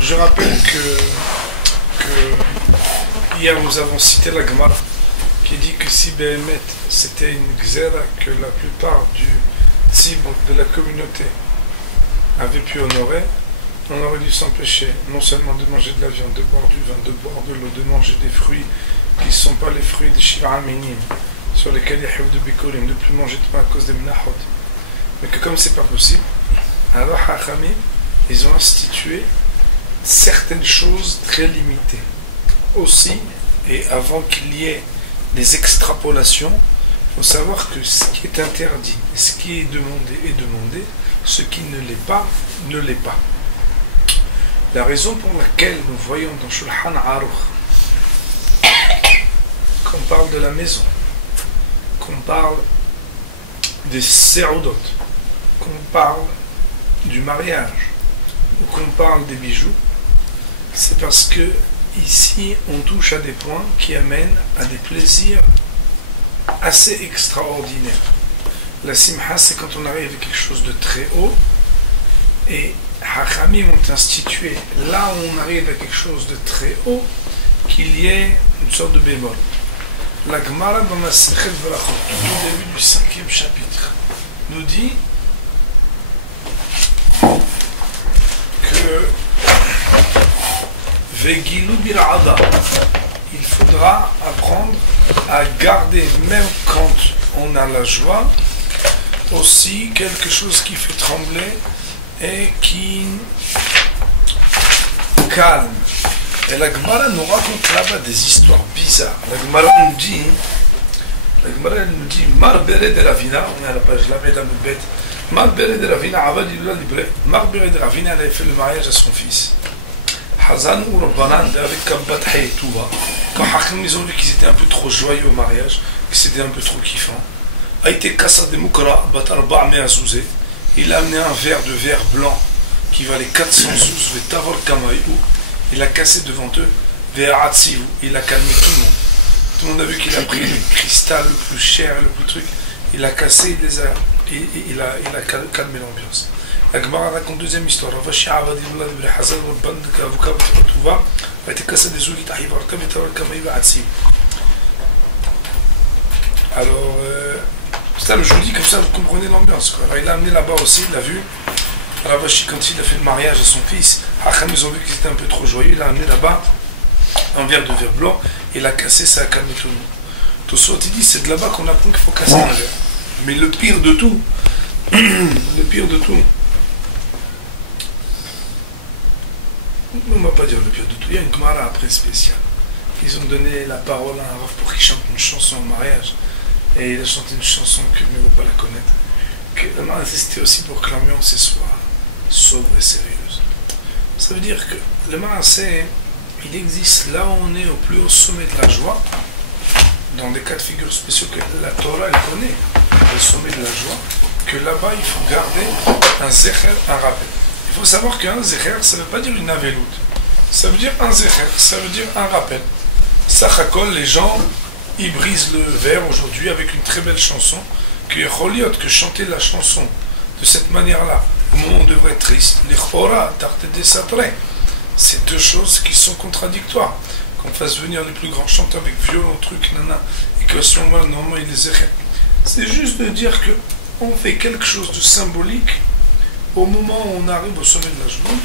Je rappelle que hier nous avons cité la Gemara qui dit que si Behemet c'était une xéra que la plupart du tzibur de la communauté avait pu honorer, on aurait dû s'empêcher non seulement de manger de la viande, de boire du vin, de boire de l'eau, de manger des fruits qui ne sont pas les fruits des Shiva Aminim, sur lesquels il y a de Bikurim, de plus manger de pain à cause des Menachot. Mais que comme c'est pas possible, alors Hachamim, ils ont institué certaines choses très limitées. Aussi, et avant qu'il y ait des extrapolations, il faut savoir que ce qui est interdit, ce qui est demandé est demandé, ce qui ne l'est pas, ne l'est pas. La raison pour laquelle nous voyons dans Shulchan Aruch qu'on parle de la maison, qu'on parle des seudot, qu'on parle du mariage, ou qu'on parle des bijoux, c'est parce que ici on touche à des points qui amènent à des plaisirs assez extraordinaires. La simha, c'est quand on arrive à quelque chose de très haut, et Hachamim ont institué, là où on arrive à quelque chose de très haut, qu'il y ait une sorte de bémol. La Gemara dans la Sechet Berachot, tout au début du 5e chapitre, nous dit que Vegilu bir'ada, il faudra apprendre à garder, même quand on a la joie, aussi quelque chose qui fait trembler et qui calme. Et la Gemara nous raconte là-bas des histoires bizarres. La Gemara nous dit, Mar Bere de Ravina, on est à la page là, mesdames et bêtes. Mar Bere de Ravina, Avadillah libre. Mar Bere de Ravina, elle avait fait le mariage à son fils. Hazan ou Rabbanan, avec Kabbat Haytouva. Quand Hakim, ils ont vu qu'ils étaient un peu trop joyeux au mariage, que c'était un peu trop kiffant. A été Kassa de Moukra, Batarba Meazouzé. Il a amené un verre de verre blanc qui valait 400 sous, Vetavol Kamaïou. Il a cassé devant eux, Ve'atsivu. Il a calmé tout le monde. Tout le monde a vu qu'il a pris le cristal le plus cher, le plus truc. Il a cassé, il a calmé l'ambiance. La Gemara raconte deuxième histoire. Ravashi Avadillah de Hazal, Rabban de Kavuka, Vatouva, a été cassé des Zougit Ahivarka, Vetavol Kamaïou, Atsivu. Alors, je vous dis comme ça, vous comprenez l'ambiance. Alors, il l'a amené là-bas aussi, il l'a vu. Ravashi, quand il a fait le mariage à son fils, Hacham, ils ont vu qu'il était un peu trop joyeux, il l'a amené là-bas, un verre de verre blanc, et il a cassé, ça a calmé tout le monde. Tout ça, il dit, c'est de là-bas qu'on apprend qu'il faut casser un verre. Mais le pire de tout, on ne va pas dire le pire de tout, il y a une Gemara après spéciale. Ils ont donné la parole à un Rav pour qu'il chante une chanson au mariage, et il a chanté une chanson que ne vaut pas la connaître. On a insisté aussi pour que l'ambiance soit sobre et sérieuse. Ça veut dire que le Maaseh, il existe là où on est au plus haut sommet de la joie, dans des cas de figure spéciaux que la Torah elle connaît, le sommet de la joie, que là-bas il faut garder un zecher, un rappel. Il faut savoir qu'un zecher, ça ne veut pas dire une aveloute. Ça veut dire un zecher, ça veut dire un rappel. Sachakol, les gens, ils brisent le verre aujourd'hui avec une très belle chanson, que Choliot, que chanter la chanson de cette manière-là, au moment où on devrait être triste, les Chora, Tarte des Satré, c'est deux choses qui sont contradictoires. Qu'on fasse venir les plus grands chanteurs avec violon, truc, nana, et qu'à ce moment-là, normalement, ils les érètent. C'est juste de dire qu'on fait quelque chose de symbolique au moment où on arrive au sommet de la journée.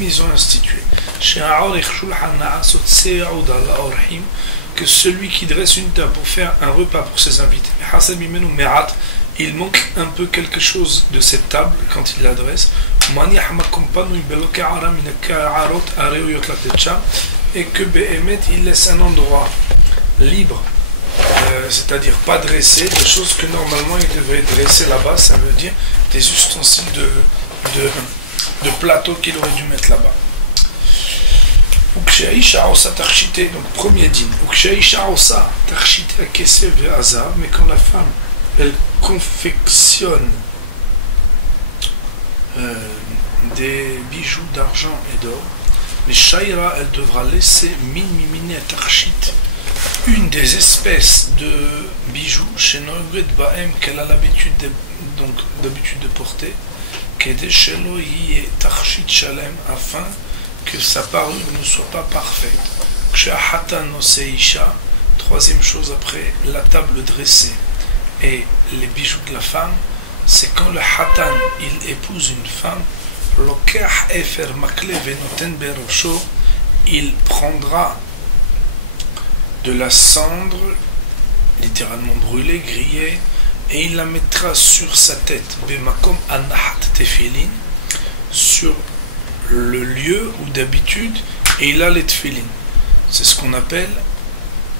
Ils ont institué que celui qui dresse une table pour faire un repas pour ses invités, il manque un peu quelque chose de cette table quand il l'adresse, et que Behemet il laisse un endroit libre, c'est-à-dire pas dressé, des choses que normalement il devrait dresser là-bas, ça veut dire des ustensiles de plateau qu'il aurait dû mettre là-bas. Donc premier dîme, mais quand la femme elle confectionne des bijoux d'argent et d'or, les shaira elle devra laisser min mimine tarchit une des espèces de bijoux chez Noguet Baem qu'elle a l'habitude de porter, afin que sa parure ne soit pas parfaite. Troisième chose après la table dressée et les bijoux de la femme, c'est quand le hatan il épouse une femme, il prendra de la cendre, littéralement brûlée, grillée, et il la mettra sur sa tête, sur le lieu où d'habitude, et il a les tefillin. C'est ce qu'on appelle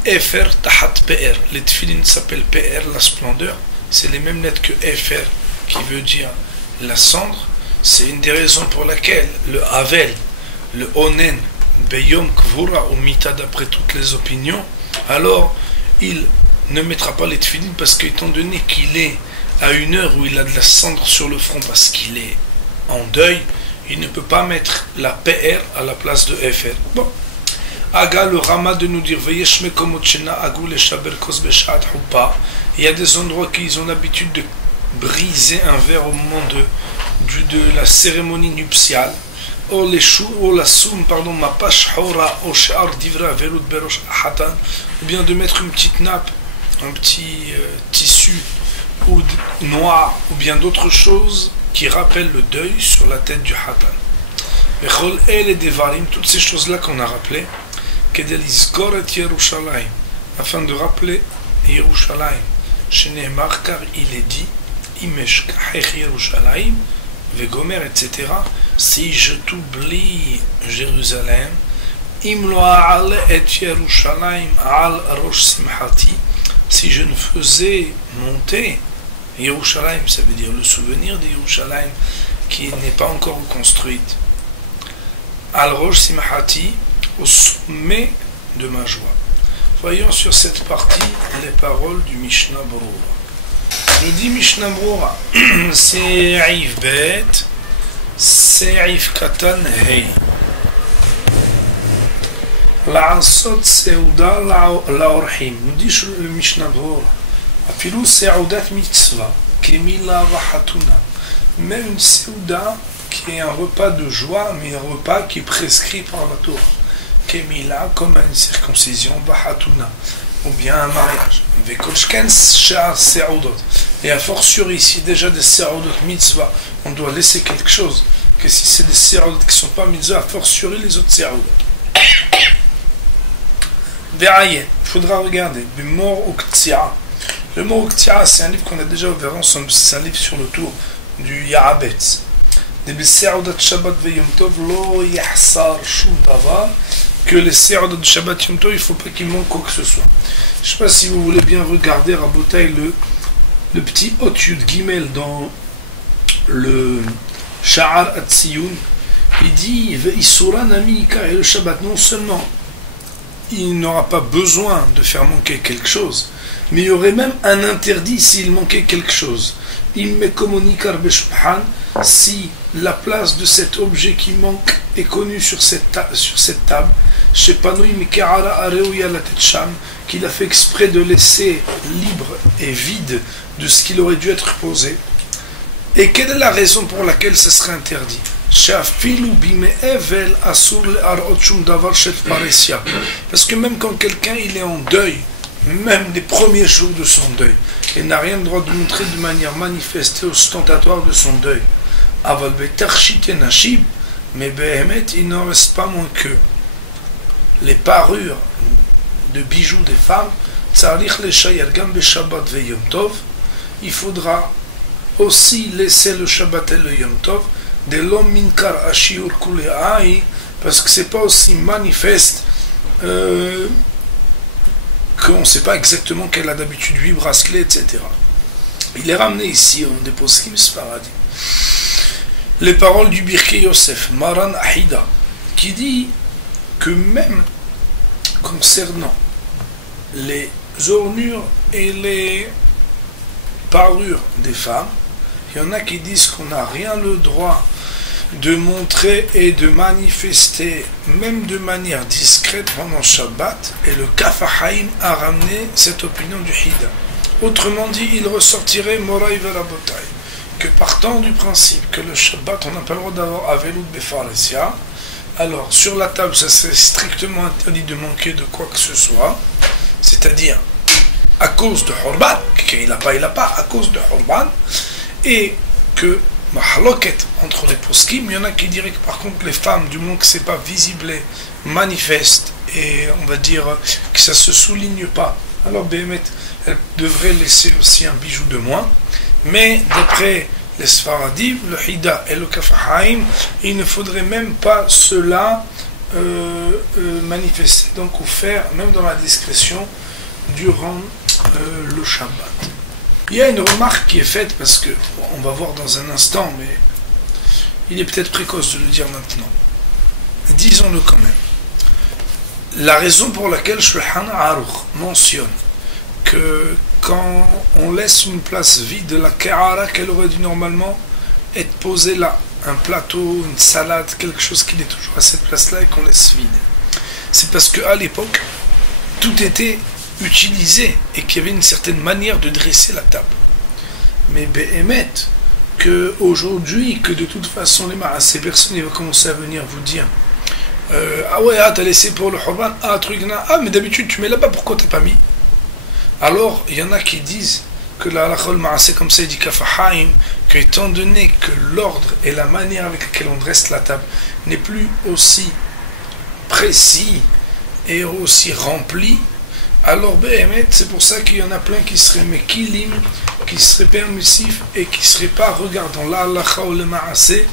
Efer Tahat PR. Les tefillin s'appellent PR, la splendeur. C'est les mêmes lettres que Efer, qui veut dire la cendre. C'est une des raisons pour laquelle le Havel, le Onen, Beyom Kvura ou Mita, d'après toutes les opinions, alors il ne mettra pas les tefillin parce qu'étant donné qu'il est à une heure où il a de la cendre sur le front parce qu'il est en deuil, il ne peut pas mettre la PR à la place de FR. Bon. Aga le Rama de nous dire il y a des endroits qu'ils ont l'habitude de briser un verre au moment de la cérémonie nuptiale. Ou bien de mettre une petite nappe, un petit tissu ou noir, ou bien d'autres choses qui rappellent le deuil sur la tête du hatan. Toutes ces choses-là qu'on a rappelées, afin de rappeler Yerushalayim, car il est dit Imesh Kahech Yerushalayim, Vegomer, etc. Si je t'oublie Jérusalem, Imlo Aale et Yerushalayim Al Rosh Simhati, si je ne faisais monter Yerushalayim, ça veut dire le souvenir de Yerushalayim qui n'est pas encore construite, Al Rosh Simhati, au sommet de ma joie. Voyons sur cette partie les paroles du Mishnah Brura. Nous dit Mishnah Brura, Se'if Bet, Se'if Katan Hei. La'asot Seuda La'orhim. Nous dit le Mishnah Brura, Afilou Seudat Mitzvah, Kemila Vahatuna. Même une Seuda qui est un repas de joie, mais un repas qui est prescrit par la Torah. Kemila, comme une circoncision, Bahatuna, ou bien un mariage. Et a fortiori, si déjà des Se'udot mitzvah, on doit laisser quelque chose, que si c'est des Se'udot qui ne sont pas mitzvah, a fortiori les autres Se'udot. Il faudra regarder. Le mot Uktira, c'est un livre qu'on a déjà ouvert ensemble, c'est un livre sur le tour du Yarabetz. Que les Se'udot de Shabbat Yom Tov, il ne faut pas qu'il manque quoi que ce soit. Je ne sais pas si vous voulez bien regarder Rabotai le petit Hot Yud Gimel dans le Sha'ar Atziyun. Il dit Ve'isura Namika, et le Shabbat, non seulement il n'aura pas besoin de faire manquer quelque chose, mais il y aurait même un interdit s'il manquait quelque chose. Il me communikar beshubhan, si la place de cet objet qui manque est connue sur cette table, chez Panoui Mikara Areuya Latetcham, qu'il a fait exprès de laisser libre et vide de ce qu'il aurait dû être posé. Et quelle est la raison pour laquelle ce serait interdit? Parce que même quand quelqu'un il est en deuil, même les premiers jours de son deuil, il n'a rien le droit de montrer de manière manifeste et ostentatoire de son deuil. Mais il n'en reste pas moins que les parures de bijoux des femmes, il faudra aussi laisser le Shabbat et le Yom Tov, de l'homme minkar ashiur kule'ai, parce que c'est pas aussi manifeste qu'on ne sait pas exactement quelle a d'habitude 8 bracelets, etc. Il est ramené ici, on dépose Kim Sfaradi. Les paroles du Birkei Yosef, Maran Ahida, qui dit que même concernant les ornures et les parures des femmes, il y en a qui disent qu'on n'a rien le droit de montrer et de manifester, même de manière discrète pendant Shabbat, et le Kaf HaChaim a ramené cette opinion du Hida. Autrement dit, il ressortirait Moraï Verabotai, que partant du principe que le Shabbat, on n'a pas le droit d'avoir Avelut Befaresia, alors sur la table, ça serait strictement interdit de manquer de quoi que ce soit, c'est-à-dire à cause de Horban, qu'il n'a pas, à cause de Horban, et que mahloket entre les poskim, il y en a qui diraient que par contre les femmes, du moment que c'est pas visible et manifeste, et on va dire que ça se souligne pas, alors Béhémet, elle devrait laisser aussi un bijou de moins, mais d'après les Sfaradim, le Hida et le Kaf HaChaim, il ne faudrait même pas cela manifester, donc ou faire, même dans la discrétion, durant le Shabbat. Il y a une remarque qui est faite, parce que on va voir dans un instant, mais il est peut-être précoce de le dire maintenant. Disons-le quand même. La raison pour laquelle Shulchan Aruch mentionne que quand on laisse une place vide de la Ka'ara, qu'elle aurait dû normalement être posée là, un plateau, une salade, quelque chose qui est toujours à cette place-là et qu'on laisse vide. C'est parce qu'à l'époque, tout était utilisé et qu'il y avait une certaine manière de dresser la table. Mais Béhémet, qu'aujourd'hui, que de toute façon, ces personnes vont commencer à venir vous dire ah ouais, t'as laissé pour le Horban, mais d'habitude tu mets là-bas, pourquoi t'as pas mis? Alors, il y en a qui disent que la halakha ma'aseh, comme ça il dit Kaf HaChaim, qu'étant donné que l'ordre et la manière avec laquelle on dresse la table n'est plus aussi précis et aussi rempli, alors Béhémet, c'est pour ça qu'il y en a plein qui seraient mekilim, qui seraient permissifs et qui ne seraient pas regardant la halakha ou le ma'aseh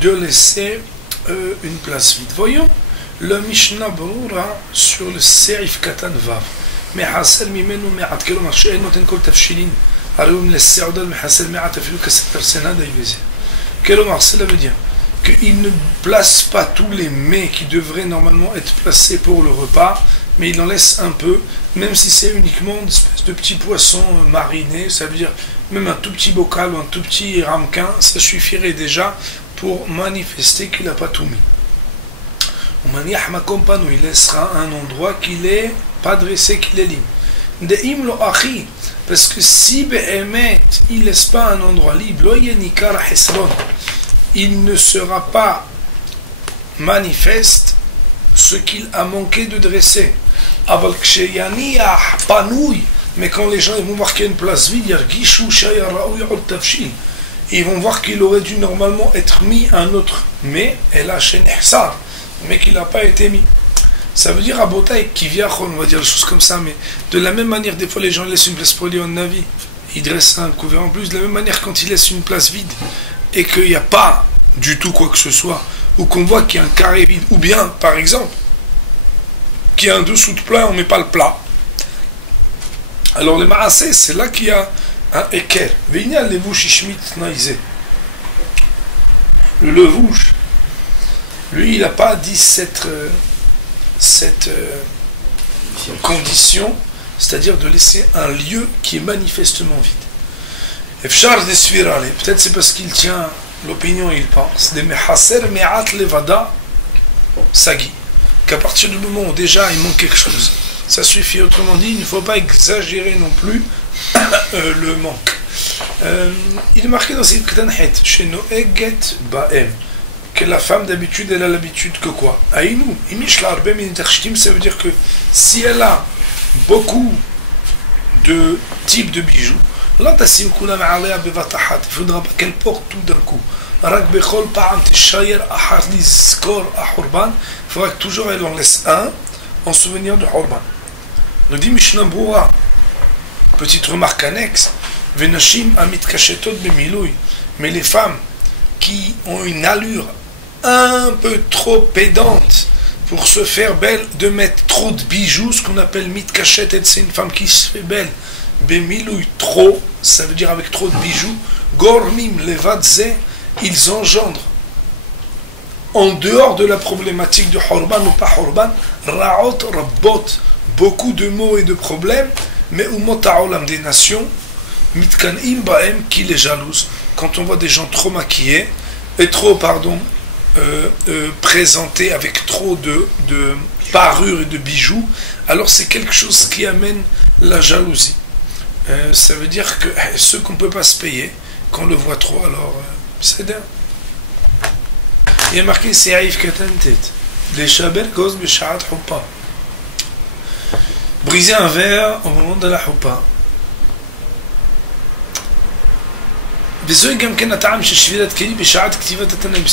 de laisser une place vide. Voyons le Mishnah Berurah sur le Serif Katan Vav. מחסל ממנו מעט, כלומר שאין נותן כל תבשילין הראויים לסעודה מחסל מעט אפילו כספר סנדה יבזה. כלומר, cela veut dire qu'il ne place pas tous les mets qui devraient normalement être placés pour le repas, mais il en laisse un peu, même si c'est uniquement une espèce de petit poisson mariné, ça veut dire même un tout petit bocal ou un tout petit ramequin, ça suffirait déjà pour manifester qu'il n'a pas tout mis. Il laissera un endroit qu'il est pas dressé, qu'il est libre. Parce que si Béhémet, il laisse pas un endroit libre, il ne sera pas manifeste ce qu'il a manqué de dresser. Mais quand les gens ils vont voir qu'il y a une place vide, ils vont voir qu'il aurait dû normalement être mis un autre mais qu'il n'a pas été mis. Ça veut dire à Botaï, qui vient, on va dire des choses comme ça, mais de la même manière, des fois les gens laissent une place pour lire en Navi, ils dressent un couvert en plus, de la même manière quand ils laissent une place vide et qu'il n'y a pas du tout quoi que ce soit, ou qu'on voit qu'il y a un carré vide, ou bien, par exemple, qu'il y a un dessous de plat, on ne met pas le plat. Alors les ma'aseh, c'est là qu'il y a un équerre. Le levouche, lui, il n'a pas dit cette condition, c'est-à-dire de laisser un lieu qui est manifestement vide. Peut-être c'est parce qu'il tient l'opinion et il pense qu'à partir du moment où déjà il manque quelque chose, ça suffit. Autrement dit, il ne faut pas exagérer non plus le manque. Il est marqué dans cette Ketanhet chez Noeget Baem que la femme d'habitude elle a l'habitude que quoi? Aïnou, ça veut dire que si elle a beaucoup de types de bijoux, il ne faudra pas qu'elle porte tout d'un coup. Il faudra que toujours elle en laisse un en souvenir de Horban. Nous dit Mishnah Berurah, petite remarque annexe, mais les femmes qui ont une allure un peu trop pédante pour se faire belle, de mettre trop de bijoux, ce qu'on appelle mitkachet, c'est une femme qui se fait belle, bemilouy trop, ça veut dire avec trop de bijoux, gormim levadze, ils engendrent, en dehors de la problématique de Horban ou pas Horban, raot rabbot, beaucoup de mots et de problèmes, mais umot ha'olam des nations, mitkanim baem qui les jalousent, quand on voit des gens trop maquillés, et trop, présenté avec trop de parures et de bijoux, alors c'est quelque chose qui amène la jalousie. Ça veut dire que ce qu'on ne peut pas se payer, qu'on le voit trop, alors c'est dingue. Il y a marqué Se'aïf Katantet, les Shaber Goz Bishaat Houpa. Briser un verre au moment de la Houpa. C'est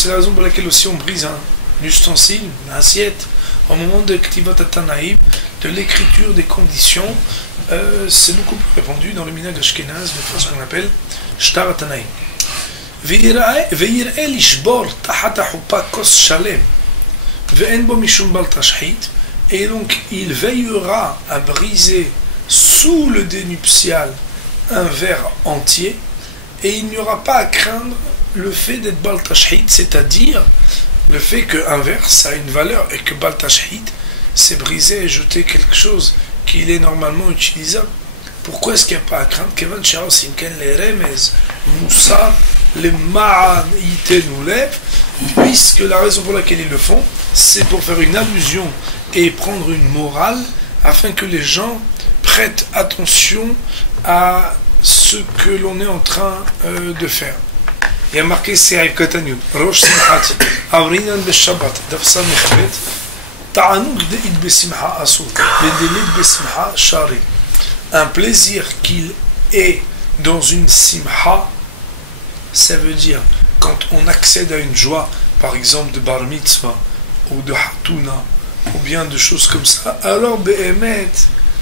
la raison pour laquelle aussi on brise un ustensile, une assiette, au moment de Ktivat Atanaïb, de l'écriture des conditions. C'est beaucoup plus répandu dans le minhag ashkénaze, de ce qu'on appelle Shtar Atanaïb. ויראה לשבור תחת החופה כוס שלם ואין בו משום בל תשחית, et donc il veillera à briser sous le dénuptial un verre entier, et il n'y aura pas à craindre le fait d'être bal tashhit, c'est-à-dire le fait qu'un verre ça a une valeur et que bal tashhit c'est briser et jeter quelque chose qu'il est normalement utilisable. Pourquoi est-ce qu'il n'y a pas à craindre? Kevan Sharasim Ken les remez Moussa les Ma'an Itenoulev, puisque la raison pour laquelle ils le font, c'est pour faire une allusion et prendre une morale afin que les gens prêtent attention à ce que l'on est en train de faire. Il y a marqué Se'aïf Katanyud, Rosh Simchati, Avrinan Beshabbat, Dafsa Mechbet, Ta'anouk De'id Besimha Asur, Vedelid Besimha Shari. Un plaisir qu'il est dans une simha, ça veut dire quand on accède à une joie, par exemple de bar mitzvah ou de hatuna ou bien de choses comme ça, alors behemet,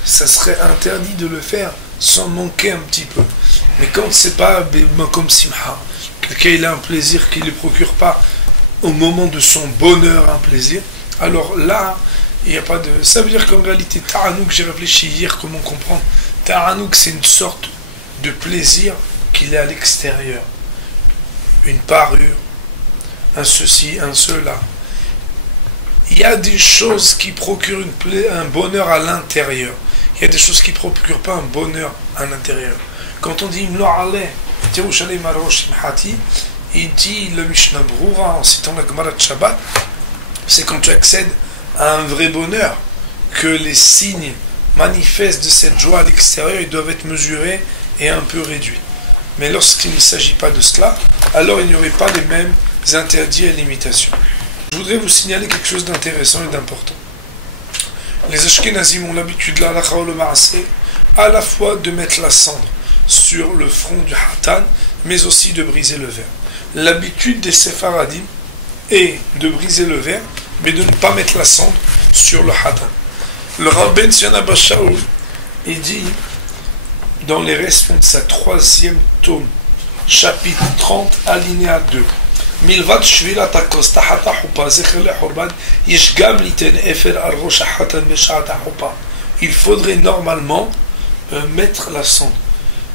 ça serait interdit de le faire sans manquer un petit peu. Mais quand c'est pas comme simha, quelqu'un il a un plaisir qui ne lui procure pas au moment de son bonheur un plaisir, alors là il n'y a pas de... Ça veut dire qu'en réalité ta'anouk, j'ai réfléchi hier comment comprendre, ta'anouk c'est une sorte de plaisir qu'il est à l'extérieur, une parure, un ceci, un cela. Il y a des choses qui procurent un bonheur à l'intérieur. Il y a des choses qui ne procurent pas un bonheur à l'intérieur. Quand on dit il dit le Mishnah Brura en citant la Gemara de Shabbat, c'est quand tu accèdes à un vrai bonheur que les signes manifestes de cette joie à l'extérieur ils doivent être mesurés et un peu réduits. Mais lorsqu'il ne s'agit pas de cela, alors il n'y aurait pas les mêmes interdits et limitations. Je voudrais vous signaler quelque chose d'intéressant et d'important. Les Ashkenazim ont l'habitude, la halakha ou le ma'aseh, à la fois de mettre la cendre sur le front du hatan, mais aussi de briser le verre. L'habitude des Séfaradim est de briser le verre, mais de ne pas mettre la cendre sur le hatan. Le Rabben Sion Abba Shaul, il dit dans les restes de sa 3e tome, chapitre 30, alinéa 2, מלבד שבירת הכוס תחת החופה זכר לחורבן יש גם ליתן אפר על ראש החתן בשעת החופה. Il faudrait normalement mettre la cendre,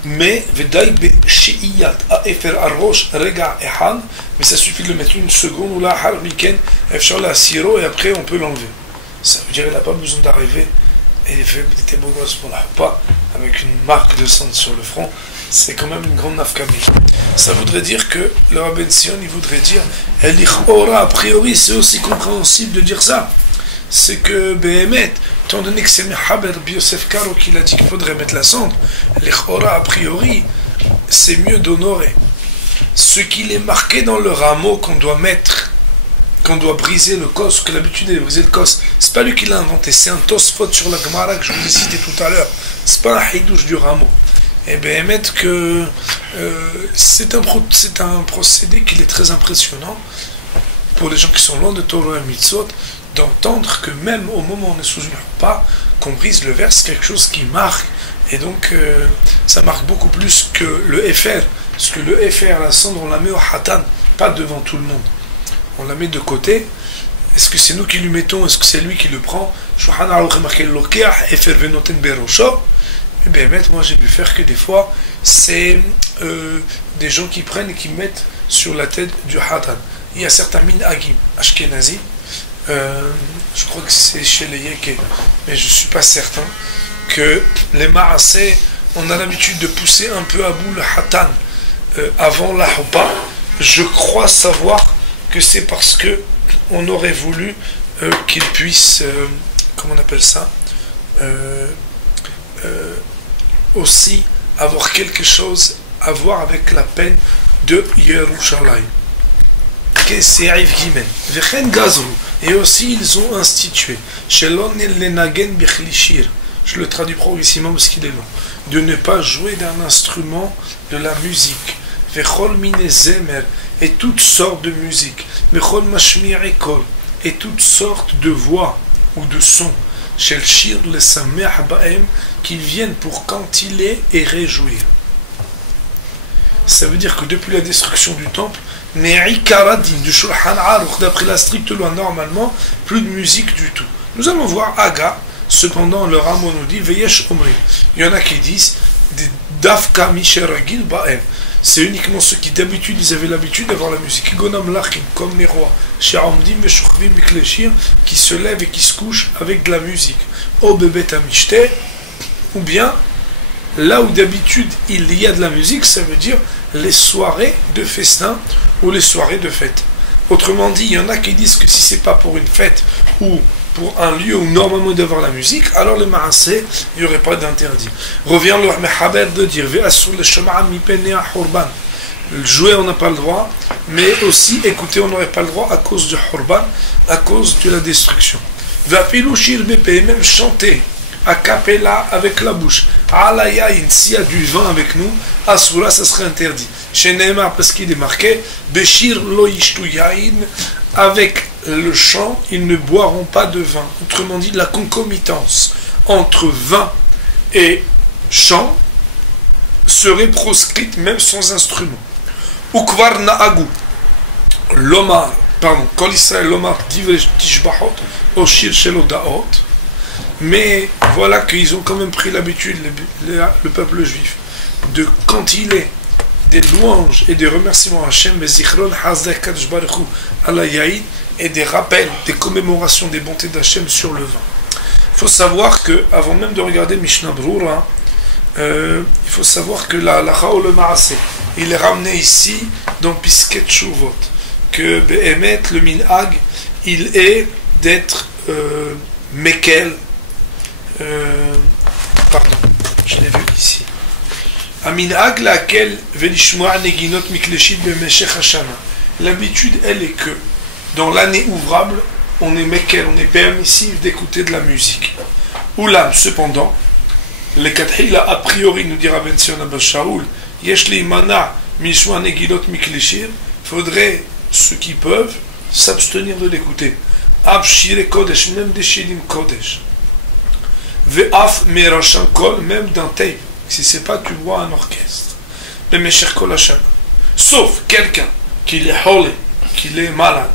mais ודי בשאיית האפר על ראש רגע אחד, mais ça suffit de le mettre une seconde ou לאחר מכן אפשר להסירו et après on peut l'enlever. Ça veut dire qu'il n'a pas besoin d'arriver et faire des tébogos pour la houpa avec une marque de cendre sur le front. C'est quand même une grande nafkami. Ça voudrait dire que le Rabben Sion, il voudrait dire, l'Ichora, a priori, c'est aussi compréhensible de dire ça. C'est que, Behemet, étant donné que c'est Mehaber Biosef Karo qui l'a dit qu'il faudrait mettre la cendre, l'Ichora, a priori, c'est mieux d'honorer. Ce qu'il est marqué dans le rameau qu'on doit mettre, qu'on doit briser le kos, que l'habitude est de briser le kos, c'est pas lui qui l'a inventé, c'est un tosfot sur la Gemara que je vous ai cité tout à l'heure. C'est pas un hidouche du rameau. Et bien, émettre que c'est un procédé qui est très impressionnant pour les gens qui sont loin de Torah et Mitzvot, d'entendre que même au moment où on est sous une repas, qu'on brise le verre, c'est quelque chose qui marque, et donc ça marque beaucoup plus que le FR, parce que le FR, la cendre, on la met au hatan, pas devant tout le monde, on la met de côté. Est-ce que c'est nous qui lui mettons, est-ce que c'est lui qui le prend? Eh bien, moi j'ai pu faire que des fois, c'est des gens qui prennent et qui mettent sur la tête du hatan. Il y a certains minhagim ashkenazi, je crois que c'est chez les Yeke, mais je ne suis pas certain, que les ma'aseh, on a l'habitude de pousser un peu à bout le hatan avant la houpa. Je crois savoir que c'est parce que on aurait voulu qu'ils puissent, comment on appelle ça, aussi avoir quelque chose à voir avec la peine de Yerushalayim. Et aussi ils ont institué, je le traduis progressivement parce qu'il est long, de ne pas jouer d'un instrument de la musique, et toutes sortes de musique, et toutes sortes de voix ou de sons, qu'ils viennent pour cantiler et réjouir. Ça veut dire que depuis la destruction du temple, du Shulchan Aruch, d'après la stricte loi, normalement, plus de musique du tout. Nous allons voir Aga, cependant le Ramon nous dit Veyesh Omri. Il y en a qui disent Dafka Misheragil Ba'em. C'est uniquement ceux qui d'habitude ils avaient l'habitude d'avoir la musique. Gonam Lachim, comme les rois, Sheramdim Meshuchvim Mikleshir, qui se lèvent et qui se couchent avec de la musique. O Bebet Amishte, ou bien là où d'habitude il y a de la musique, ça veut dire les soirées de festin ou les soirées de fête. Autrement dit, il y en a qui disent que si c'est pas pour une fête ou pour un lieu où normalement il doit y avoir la musique, alors le ma'aseh, il n'y aurait pas d'interdit. Revient le Mehaber de dire jouer on n'a pas le droit, mais aussi écouter on n'aurait pas le droit à cause du Hurban, à cause de la destruction. Même chanter a cappella avec la bouche. Alayain, s'il y a du vin avec nous, Asura, ça serait interdit. Chez Neymar, parce qu'il est marqué, Beshir lo yishtu yain, avec le chant, ils ne boiront pas de vin. Autrement dit, la concomitance entre vin et chant serait proscrite même sans instrument. Ukvar na'agu, l'omar, pardon, Kol Israël l'omar divrei tishbachot, oshir shelo da'ot. Mais voilà qu'ils ont quand même pris l'habitude, le peuple juif, de cantiler des louanges et des remerciements à Hachem, et des rappels, des commémorations des bontés d'Hachem sur le vin. Il faut savoir que, avant même de regarder Mishnah Brura, il faut savoir que la Chao le Maaseh, il est ramené ici dans Pisket Shuvot, que Behemet, le Minhag, il est d'être Mekel. Pardon, je l'ai vu ici. Aminag laquelle velishmoa neginot mikleshit bemeshech hashana. L'habitude, elle est que dans l'année ouvrable, on est mekel, on est permissif d'écouter de la musique. Oulam, cependant, les kathila a priori, nous dira Ben Sion Abba Shaul, yesh li mana mishmoa neginot mikleshir, faudrait ceux qui peuvent s'abstenir de l'écouter. Abshire kodesh, même des shirim kodesh. Ve'af merachan kol, même d'un tape, si c'est pas tu vois un orchestre. Mais mesher kol hashana. Sauf quelqu'un qui est holé, qui est malade,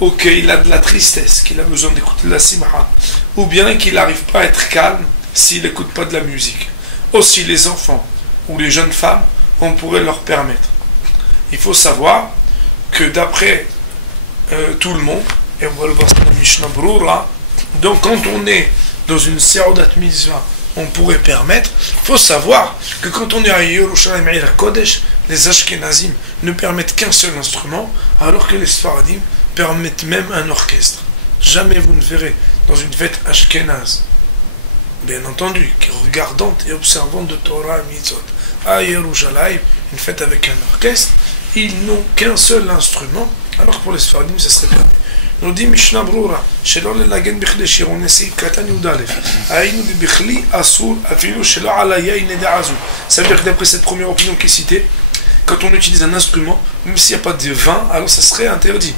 ou qu'il a de la tristesse, qu'il a besoin d'écouter la simha, ou bien qu'il n'arrive pas à être calme s'il n'écoute pas de la musique. Aussi les enfants ou les jeunes femmes, on pourrait leur permettre. Il faut savoir que d'après tout le monde, et on va le voir dans la Mishnah Brura, donc quand on est dans une Seudat Mitzvah, on pourrait permettre. Il faut savoir que quand on est à Yerushalayim Eir Kodesh, les Ashkenazim ne permettent qu'un seul instrument, alors que les Sfaradim permettent même un orchestre. Jamais vous ne verrez dans une fête Ashkenaz, bien entendu, qui est regardante et observante de Torah et Mitzvot, à Yerushalayim, une fête avec un orchestre, ils n'ont qu'un seul instrument, alors que pour les Sfaradim, ça serait permis. Nous dit Mishnah Brura, Shelo le lagen bichle shir, on essaie Katan Yudalef. Aïnou de bichli asur, afilu shelo alaya inedaazou. Ça veut dire que d'après cette première opinion qui est citée, quand on utilise un instrument, même s'il n'y a pas de vin, alors ça serait interdit.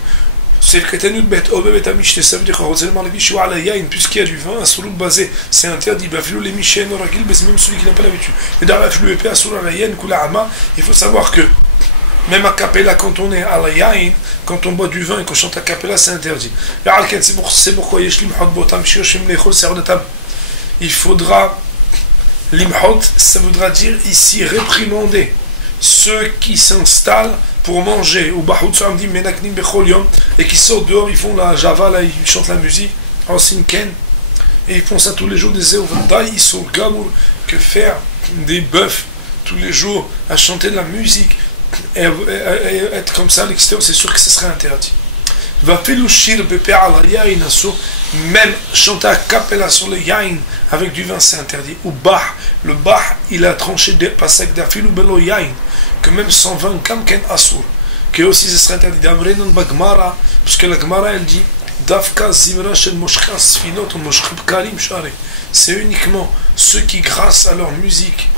C'est le Katan Yudbet, Obebet Amishte, ça veut dire puisqu'il y a du vin, asur basé, c'est interdit. Bafilu les Michel Noragil, mais c'est même celui qui n'a pas l'habitude. Et dans l'afilu épée asur alaya, Kula Ama, il faut savoir que même à Capella, quand on est à la yain, quand on boit du vin et qu'on chante à Capella, c'est interdit. C'est pourquoi il faudra l'imhot, ça voudra dire ici réprimander ceux qui s'installent pour manger, ou et qui sortent dehors, ils font la java, là, ils chantent la musique, en sinken, et ils font ça tous les jours, des éouvdaï, ils sont gamour, que faire des bœufs tous les jours à chanter de la musique. Et être comme ça à l'extérieur, c'est sûr que ce serait interdit. Va pelushir bepe ala yain asur. Même chanter a cappella sur le yain avec du vin, c'est interdit. Ou bah, le bah, il a tranché des passages d'afil ou belo yain. Que même sans vin, comme ken asur. Que aussi ce serait interdit. D'amrenon bagmara. Parce que la Gemara, elle dit Davka zimra shel moshcha sfinot ou moshcha karim share. C'est uniquement ceux qui, grâce à leur musique,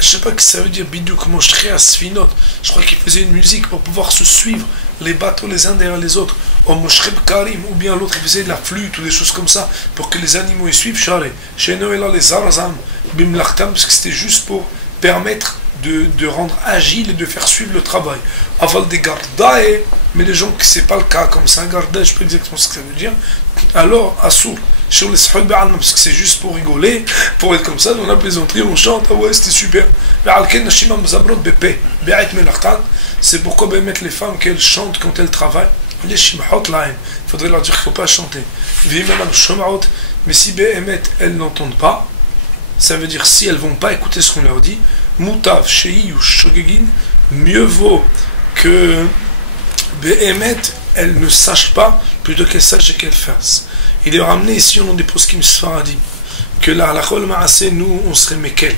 je sais pas ce que ça veut dire, bidouk moshcha sfinot. Je crois qu'ils faisaient une musique pour pouvoir se suivre, les bateaux les uns derrière les autres. Ou moshcha karim, ou bien l'autre, il faisait de la flûte ou des choses comme ça, pour que les animaux y suivent share. Chez nous, les zarazam, bimlachtam, parce que c'était juste pour permettre de rendre agile et de faire suivre le travail. Aval des gardae, mais les gens qui c'est pas le cas, comme ça, un gardae, je sais pas exactement ce que ça veut dire, alors, assour, sur les sahib parce que c'est juste pour rigoler, pour être comme ça, on a plaisanterie, on chante, ah ouais, c'était super. C'est pourquoi mettre les femmes qu'elles chantent quand elles travaillent. Il faudrait leur dire qu'il ne faut pas chanter. Mais si elles n'entendent pas, ça veut dire si elles ne vont pas écouter ce qu'on leur dit, Moutav, Shei ou Shogegin, mieux vaut que Behemet, elles ne sachent pas, plutôt qu'elles sachent et qu'elles fassent. Il est ramené ici au nom des poskim sfaradim, que la halachol ma'aseh, nous, on serait mekel.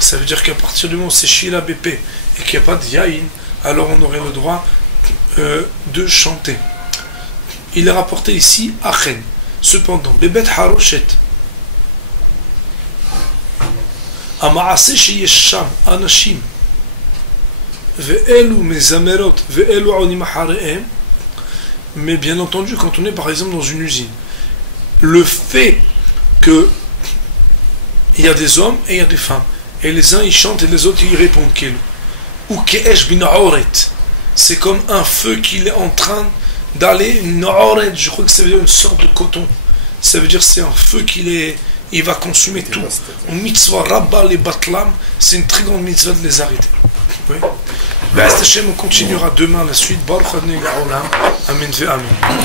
Ça veut dire qu'à partir du moment où c'est Shira BP et qu'il n'y a pas de yaïn, alors on aurait le droit de chanter. Il est rapporté ici Achen. Cependant, Bebet Haroshet, המעשה שיש שם אנשים ואלו מזמרות ואלו עונים אחריהם, mais bien entendu quand on est par exemple dans une usine, le fait que il y a des hommes et il y a des femmes et les uns ils chantent et les autres ils répondent kelu ou ke'esh bin auret, c'est comme un feu qui est en train d'aller, une auret, je crois que ça veut dire une sorte de coton, ça veut dire c'est un feu il va consumer tout. En mitzvah rabba les batlam, c'est une très grande mitzvah de les arrêter. Oui. On continuera demain la suite. Baruch Adonai Olam. Amen ve amen.